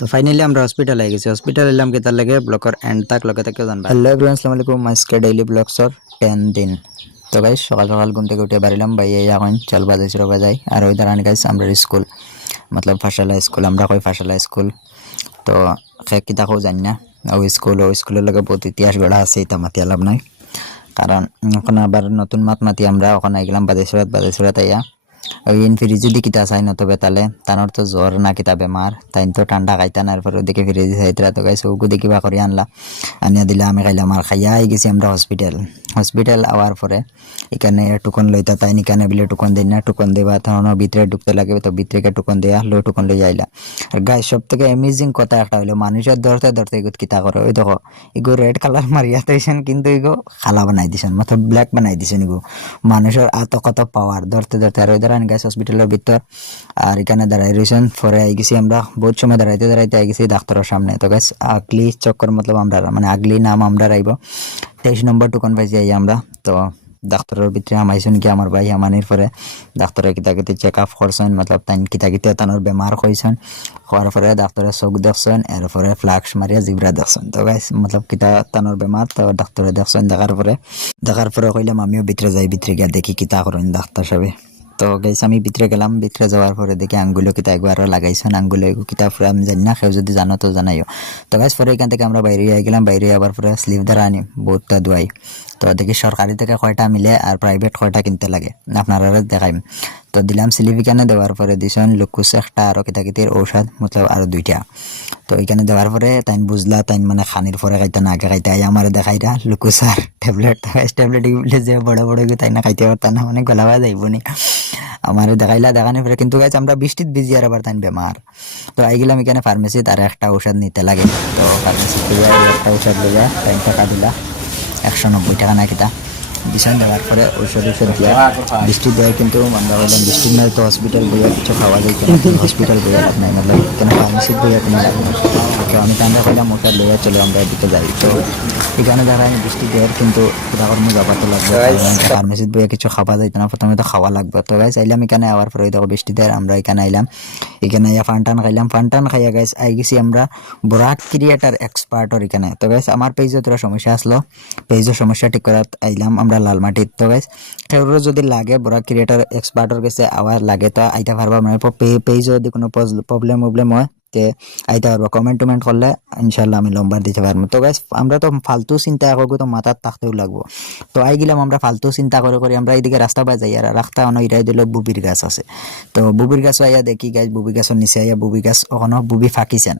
তো ফাইনালি আমরা hospital I গেছি। হসপিটাল এলাম কি তার লাগে ব্লকের এন্ড তাক লগে থেকে জানবা। হ্যালো এভরিওয়ান, আসসালামু আলাইকুম। আজকে ডেইলি ব্লগসর 10 দিন। তো গাইস সকাল সকাল ঘুম থেকে উঠে বাড়িলাম, ভাই এখন চল বাজাইছিল বাজাই। আর ওই দাঁড়ান গাইস আমরা স্কুল মতলব ফাশালা স্কুল, আমরা কই ফাশালা স্কুল। তো সে কিতা কেউ জানি না। ওই স্কুলের লগে বহুত ইতিহাস গড়া আছে, এটা মাতি লাভ নাই। কারণ এখন আবার নতুন মাতি আমরা ওখানে গেলাম বাজাইছড়াত আইয়া ওই ফ্রিজ যদি কিতা চাই নতবে তাহলে তানোর তো জ্বর না কিতা বেমার, তাই তো ঠান্ডা খাইতা না। এরপরে ওদিকে ফ্রিজ চাইতরা তো গাইছে ওগু দেখি বা করে আনিয়া দিলে আমি খাইলাম। আর খাইয়া আই গেছি আমরা হসপিটাল আওয়ার পরে এখানে টুকন লইতা, তাই এখানে বিলে টুকন দিই না, টুকন দেবা তখন ভিতরে ঢুকতে লাগে, তো ভিতরে টুকন দেয়া লো টুকন লই যাইলা। আর গাই সব থেকে অ্যামেজিং কথা একটা হইলো মানুষের ধরতে ধরতে এগুলো কিতা করে। ওই দেখো এগো রেড কালার মারিয়া দিয়েছেন, কিন্তু এগো খালা বানাই দিয়েছেন, মতলব ব্ল্যাক বানাই দিয়েছেন। এগো মানুষের কত পাওয়ার ধরতে ধরতে। আর ওই দাঁড়ান গাছ হসপিটালের ভিতর, আর এখানে দাঁড়াই রয়েছেন। পরে আই গেছি আমরা বহুত সময় দাঁড়াইতে আই গেছি ডাক্তারের সামনে। তো গাছ আগলি চক্কর মতলব আমরা মানে আগলি নাম আমরা রাইব 23 নম্বর টুকন পাইছি আই আমরা। তো ডাক্তারের ভিতরে আমাইছেন কি আমার ভাই আমানির পরে ডাক্তারে কিতাকিতি চেক আপ করছেন, মতলব তাই কিতাকিতে তানোর বেমার হয়েছেন। হওয়ার পরে ডাক্তারে চোখ দেখছেন, এরপরে ফ্লাক্স মারিয়া জিব্রা দেখছেন। তো গাইস মতলব কিতা তানোর বেমার, তো ডাক্তারে দেখছেন। দেখার পরে কইলাম আমিও ভিতরে যাই, ভিতরে গিয়া দেখি কিতা করেন ডাক্তার সাহেব। তো গাইস আমি ভিতরে গেলাম, ভিতরে যাওয়ার পরে দেখি আঙ্গুলো কিতা একবার লাগাইছেন, আঙ্গুলো কিতা পুরো আমি জানি না, কেউ যদি জানো তো জানাইও। তো গাইস পরে এখান থেকে আমরা বাইরে গেলাম, বাইরে আবার পরে স্লিপ দ্বারা আনি বহুতটা দুয়াই। তো দেখি সরকারি থেকে কয়টা মিলে আর প্রাইভেট কয়টা কিনতে লাগে আপনারা দেখাইম। তো দিলাম স্লিপ এখানে দেওয়ার পরে দিছেন লুকুস একটা আরো কিতাকিতির ঔষধ মতলব আরো 2টা। তো এখানে দেওয়ার পরে তাই বুঝলা তাই মানে খানির পরে খাইতে না আগে খাইতে আমার দেখাইরা লুকুস আর ট্যাবলেট যে বড় বড় তাই না খাইতে পারতাম না, মানে গলাবা যাইব নি। আমার দেখানোর পরে কিন্তু গাছ আমরা বৃষ্টিত ভিজি আর আবার তাই বেমার। তো আই গেলাম এখানে ফার্মেসিতে আর একটা ঔষধ নিতে লাগে। তো ফার্মেসিতে একটা ঔষধ লইয়া তাই টাকা দিলা 190 টাকা না কিতা বিছান দেওয়ার পরে ঔষধ দিয়া বৃষ্টি দেয়। কিন্তু আমরা বললাম বৃষ্টির নয় তো হসপিটাল বইয়া কিছু খাওয়া যায় কিনা, হসপিটাল বইয়া লাভ নাই, মতলব কেন ফার্মেসির বইয়া কোনো লাভ নাই। তো আমি তান্ডা কইলাম ওটা লইয়া চলে আমরা এদিকে যাই। তো এখানে দেখা বৃষ্টি দেয় কিন্তু কর্ম যাবার তো লাগবে, ফার্মেসির বইয়া কিছু খাওয়া যাইতো না, প্রথমে তো খাওয়া লাগবে। তো গাইস আইলাম এখানে আবার পরে দেখো বৃষ্টি দেয়, আমরা এখানে আইলাম, এখানে আইয়া ফান্টান খাইলাম। ফান্টান খাইয়া গাইস আই গেছি আমরা বরাক ক্রিয়েটার এক্সপার্টর এখানে। তো গাইস আমার পেজে তোরা সমস্যা আসলো, পেজের সমস্যা ঠিক করাত আইলাম আমরা লালমাটির। তো গাইস কেউর যদি লাগে বরাক ক্রিয়েটার এক্সপার্টর কাছে আওয়ার লাগে তো আইতে পারবা, মানে পেজে যদি কোনো প্রবলেম হয় তে আইতে পারবো। কমেন্ট করলে ইনশাল্লাহ আমি লম্বার দিতে পারবো। তো গাইস আমরা তো ফালতু চিন্তা করবো, তো মাথার থাকতেও লাগবো। তো আই গেলাম আমরা ফালতু চিন্তা করে আমরা এইদিকে রাস্তা বাজাই, আর রাস্তা ইরাই দিল বুবির গাছ আছে। তো বুবির গাছ আইয়া দেখি গাছ বুবি গাছের নিচে আইয়া বুবি গাছ ওখানে বুবি ফাঁকিছেন।